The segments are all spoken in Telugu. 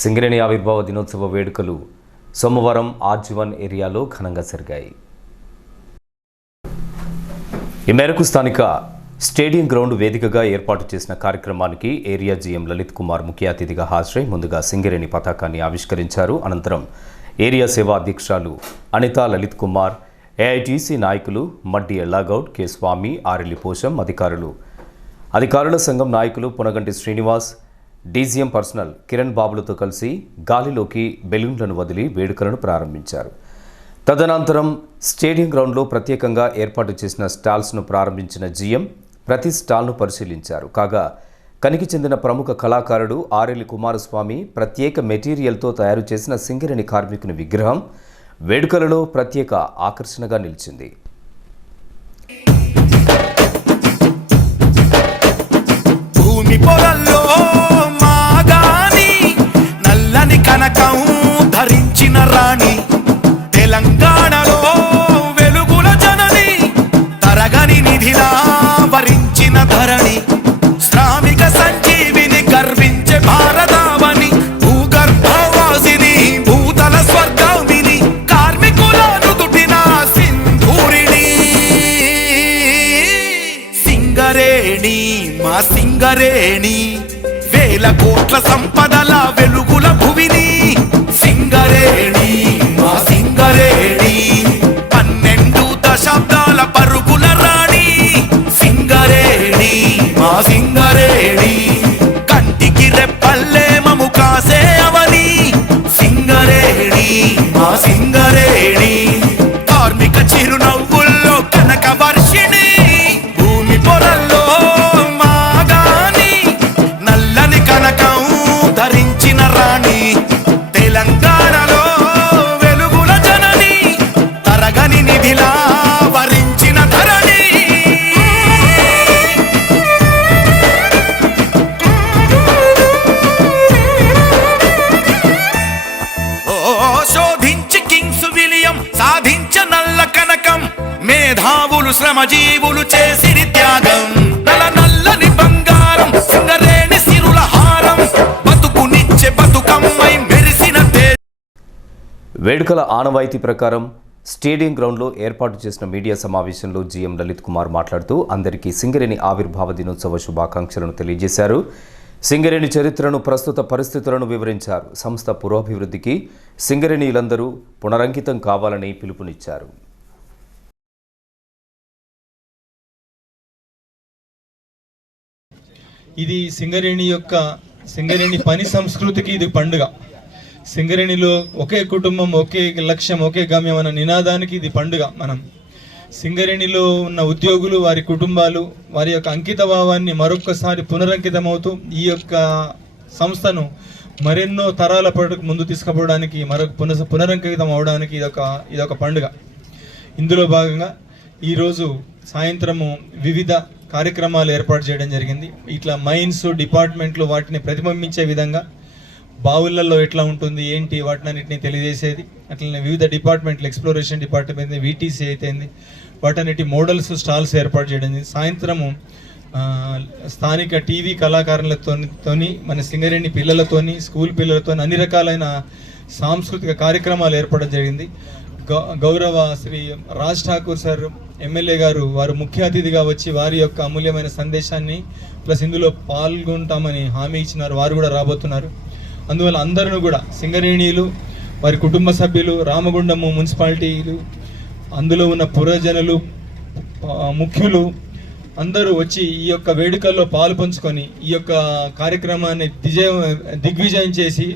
సింగరేణి ఆవిర్భావ దినోత్సవ వేడుకలు సోమవారం ఆర్జీవన్ ఏరియాలో ఘనంగా జరిగాయి. ఈ మేరకు స్థానిక స్టేడియం గ్రౌండ్ వేదికగా ఏర్పాటు చేసిన కార్యక్రమానికి ఏరియా జీఎం లలిత్ కుమార్ ముఖ్య అతిథిగా హాజరై ముందుగా సింగరేణి పతాకాన్ని ఆవిష్కరించారు. అనంతరం ఏరియా సేవా అధ్యక్షురాలు అనితా లలిత్ కుమార్, ఏఐటీసీ నాయకులు మడ్డి ఎల్లాగౌడ్, కె స్వామి, ఆరెల్లి పోషం, అధికారుల సంఘం నాయకులు పునగంటి శ్రీనివాస్, డీజీఎం పర్సనల్ కిరణ్ బాబులతో కలిసి గాలిలోకి బెలూన్లను వదిలి వేడుకలను ప్రారంభించారు. తదనంతరం స్టేడియం గ్రౌండ్లో ప్రత్యేకంగా ఏర్పాటు చేసిన స్టాల్స్ను ప్రారంభించిన జీఎం ప్రతి స్టాల్ను పరిశీలించారు. కాగా కనికి చెందిన ప్రముఖ కళాకారుడు ఆరెల్లి కుమారస్వామి ప్రత్యేక మెటీరియల్తో తయారు చేసిన సింగరేణి కార్మికుని విగ్రహం వేడుకలలో ప్రత్యేక ఆకర్షణగా నిలిచింది. భూమి పొరల్లో మాగాని నల్లని కనకం ధరించిన రాణి, తెలంగాణలో వెలుగుల జనని, తరగని నిధిలా వరించిన ధరణి, శ్రామిక సంజీవిని గర్వించే భారతావని, భూగర్భవాసిని భూతల స్వర్గామిని, కార్మికుల నుదుటిన సింధూరిణి, సింగరేణి మా సింగరేణి, వేల కోట్ల సంపదల వెలుగుల భువిని, సింగరేణి మా సింగరేణి, 12 దశాబ్దాల పరుగుల రాణి, సింగరేణి మా సింగరేణి, కంటికి రెప్పల్లే మము కాసే అవని, సింగరేణి మా సింగరేణి, కార్మిక చిరునవ్వుల్లో కనక వర్షిణి, భూమి పొరల్లో మాగాని నల్లని కనకం ధరించిన రాణి, తెలంగాణలో వెలుగుల జనని, తరగని నిధిలా వరించిన ధరణి. శోధించి కింగ్స్ విలియం సాధించ నల్ల కనకం, మేధావులు శ్రమజీవులు చేసిరి త్యాగం, నల్లని బంగారం సింగరేణి సిరుల హారం, బతుకునిచ్చే బతుకమ్మై మెరిసిన వేడుకల ఆనవాయితీ ప్రకారం స్టేడియం గ్రౌండ్లో ఏర్పాటు చేసిన మీడియా సమావేశంలో జీఎం లలిత్ కుమార్ మాట్లాడుతూ అందరికీ సింగరేణి ఆవిర్భావ దినోత్సవ శుభాకాంక్షలను తెలియజేశారు. సింగరేణి చరిత్రను, ప్రస్తుత పరిస్థితులను వివరించారు. సంస్థ పురోభివృద్ధికి సింగరేణిలందరూ పునరంకితం కావాలని పిలుపునిచ్చారు. ఇది సింగరేణి పని సంస్కృతికి ఇది పండుగ. సింగరేణిలో ఒకే కుటుంబం, ఒకే లక్ష్యం, ఒకే గమ్యం అన్న నినాదానికి ఇది పండుగ. మనం సింగరేణిలో ఉన్న ఉద్యోగులు, వారి కుటుంబాలు, వారి యొక్క అంకిత భావాన్ని మరొక్కసారి పునరంకితమవుతూ ఈ యొక్క సంస్థను మరెన్నో తరాల పాటు ముందు తీసుకుపోవడానికి, పునరంకితం అవడానికి ఇదొక పండుగ. ఇందులో భాగంగా ఈరోజు సాయంత్రము వివిధ కార్యక్రమాలు ఏర్పాటు చేయడం జరిగింది. ఇట్లా మైన్స్ డిపార్ట్మెంట్లు వాటిని ప్రతిబింబించే విధంగా బావులలో ఎట్లా ఉంటుంది ఏంటి వాటినన్నింటినీ తెలియజేసేది. అట్లనే వివిధ డిపార్ట్మెంట్లు, ఎక్స్ప్లోరేషన్ డిపార్ట్మెంట్, వీటీసీ అయితేంది, వాటన్నిటి మోడల్స్ స్టాల్స్ ఏర్పాటు చేయడం జరిగింది. సాయంత్రము స్థానిక టీవీ కళాకారులతోని, మన సింగరేణి పిల్లలతోని, స్కూల్ పిల్లలతోని అన్ని రకాలైన సాంస్కృతిక కార్యక్రమాలు ఏర్పడడం జరిగింది. గౌరవ శ్రీ రాజ్ ఠాకూర్ సార్ ఎమ్మెల్యే గారు వారు ముఖ్య అతిథిగా వచ్చి వారి యొక్క అమూల్యమైన సందేశాన్ని ప్లస్ ఇందులో పాల్గొంటామని హామీ ఇచ్చినారు. వారు కూడా రాబోతున్నారు. అందువల్ల అందరూ కూడా సింగరేణిలు, వారి కుటుంబ సభ్యులు, రామగుండము మున్సిపాలిటీలు, అందులో ఉన్న పురజనులు, ముఖ్యులు అందరూ వచ్చి ఈ యొక్క వేడుకల్లో పాలు పంచుకొని ఈ యొక్క కార్యక్రమాన్ని దిగ్విజయం చేసి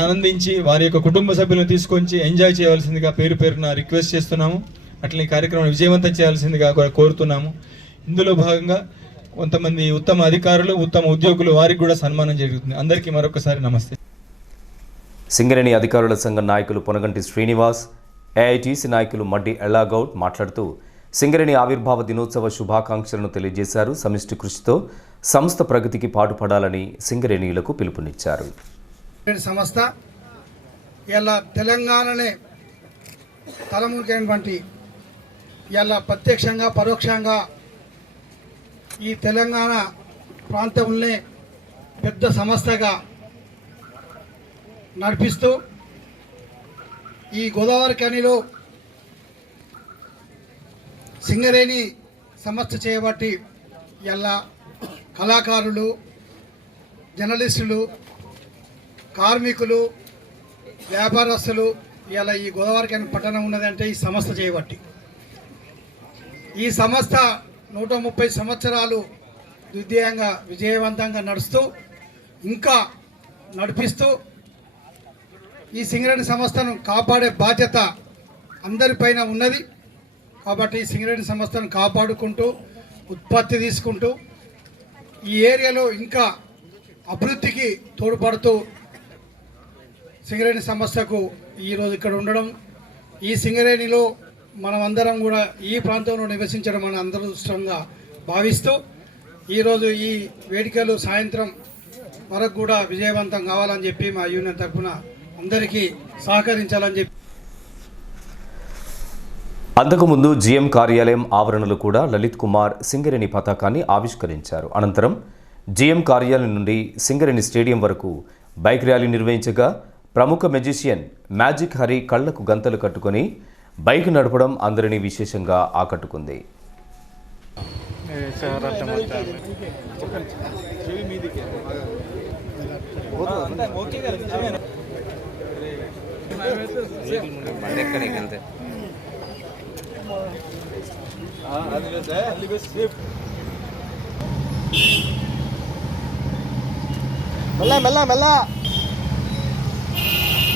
ఆనందించి వారి యొక్క కుటుంబ సభ్యులను తీసుకొచ్చి ఎంజాయ్ చేయవలసిందిగా పేరున రిక్వెస్ట్ చేస్తున్నాము. అట్లా ఈ కార్యక్రమం విజయవంతం చేయాల్సిందిగా కోరుతున్నాము. ఇందులో భాగంగా కొంతమంది ఉత్తమ అధికారులు, ఉత్తమ ఉద్యోగులు, వారికి కూడా సన్మానం జరుగుతుంది. అందరికీ మరొకసారి నమస్తే. సింగరేణి అధికారుల సంఘం నాయకులు పునగంటి శ్రీనివాస్, ఏఐటీసీ నాయకులు మడ్డి ఎల్లాగౌడ్ మాట్లాడుతూ సింగరేణి ఆవిర్భావ దినోత్సవ శుభాకాంక్షలను తెలియజేశారు. సమిష్టి కృషితో సంస్థ ప్రగతికి పాటుపడాలని సింగరేణిలకు పిలుపునిచ్చారు. సంస్థ ఇలా తెలంగాణనే తలమునకైనటువంటి ఇలా ప్రత్యక్షంగా పరోక్షంగా ఈ తెలంగాణ ప్రాంతంలో పెద్ద సంస్థగా నడిపిస్తూ ఈ గోదావరి ఖనిలో సింగరేణి సంస్థ చేయబట్టి ఇలా కళాకారులు, జర్నలిస్టులు, కార్మికులు, వ్యాపారస్తులు ఇలా ఈ గోదావరి ఖని పట్టణం ఉన్నదంటే ఈ సంస్థ చేయబట్టి. ఈ సంస్థ 130 సంవత్సరాలు విజయవంతంగా నడుస్తూ ఇంకా నడిపిస్తూ ఈ సింగరేణి సంస్థను కాపాడే బాధ్యత అందరిపైన ఉన్నది. కాబట్టి ఈ సింగరేణి సంస్థను కాపాడుకుంటూ ఉత్పత్తి తీసుకుంటూ ఈ ఏరియాలో ఇంకా అభివృద్ధికి తోడ్పడుతూ సింగరేణి సంస్థకు ఈరోజు ఇక్కడ ఉండడం, ఈ సింగరేణిలో మనం అందరం కూడా ఈ ప్రాంతంలో నివసించడం మన అదృష్టంగా భావిస్తూ ఈరోజు ఈ వేడుకలు సాయంత్రం వరకు కూడా విజయవంతం కావాలని చెప్పి మా యూనియన్ తరఫున అందరికీ సహకరించాలని చెప్పి. అంతకుముందు జీఎం కార్యాలయం ఆవరణలో కూడా లలిత్ కుమార్ సింగరేణి పతాకాన్ని ఆవిష్కరించారు. అనంతరం జీఎం కార్యాలయం నుండి సింగరేణి స్టేడియం వరకు బైక్ ర్యాలీ నిర్వహించగా ప్రముఖ మెజిషియన్ మ్యాజిక్ హరి కళ్లకు గంతలు కట్టుకొని బైక్ నడపడం అందరినీ విశేషంగా ఆకట్టుకుంది.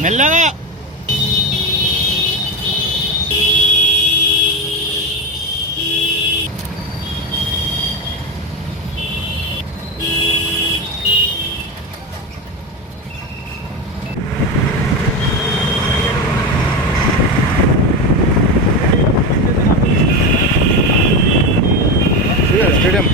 మెల్లగా స్టేడియం